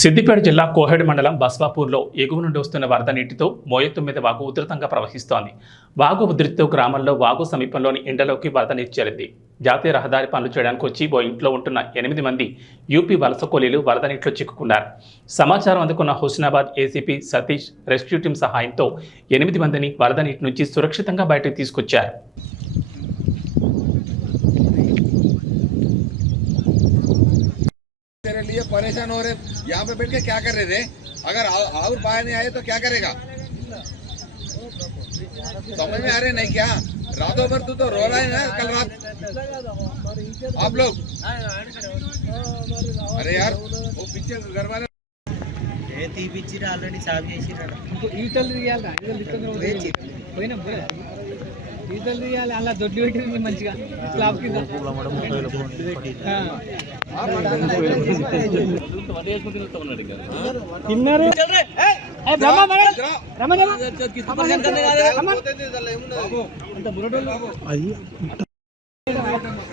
సిద్దిపేట జిల్లా కోహెడ్ మండలం బస్వాపూర్లో ఎగువ నుండి వస్తున్న వరద నీటితో మోయత్తు మీద వాగు ఉధృతంగా ప్రవహిస్తోంది. వాగు ఉధృతితో గ్రామంలో వాగు సమీపంలోని ఇండలోకి వరద నీరు చేరింది. జాతీయ రహదారి పనులు చేయడానికి వచ్చి ఓ ఇంట్లో ఉంటున్న ఎనిమిది మంది యూపీ వలస కూలీలు వరద నీటిలో చిక్కుకున్నారు. సమాచారం అందుకున్న Husnabad ACP Satish rescue team సహాయంతో ఎనిమిది మందిని వరద నీటి నుంచి సురక్షితంగా బయటకు తీసుకొచ్చారు. परेशान हो रहे यहाँ पे बैठ के क्या कर रहे थे अगर आ- और बाहर नहीं आए तो क्या करेगा समझ में आ रहे नहीं क्या रातों भर तू तो रो रहा है ना कल रात आप लोग अरे यार वो पीछे घर वाले ఏ తీపిచ్చిరా ఆల్రెడీ సాగు చేసిరా ఈతలు తీయాలి ఈతలు తీసుకొని పోయినా ఈతలు తీయాలి అలా దొడ్డు పెట్టింది మంచిగా స్లాబ్ కింద. తిన్నారు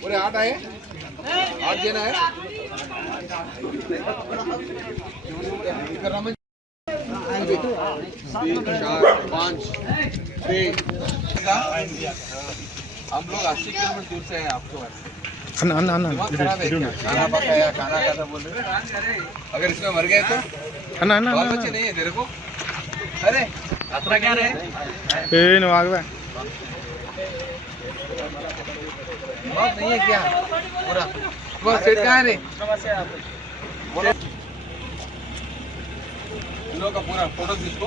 पूरे आठ आए आठ देना है चार पाँच छः. हम लोग अस्सी किलोमीटर दूर से हैं आपको खराब है क्या? खाना पकाया खाना खाता बोल रहे अगर इसमें मर गए तो? बाल बच्चे नहीं है तेरे को? अरे खतरा क्या रहे? ए नो आगे दिमाग नहीं है क्या? पूरा। तुम्हारा सेट कहाँ है रे? लोगों का पूरा फ़ोटो जिसको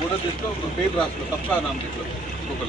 फ़ोटो जिसको पेट रास लो सबका नाम लिख लो। गूगल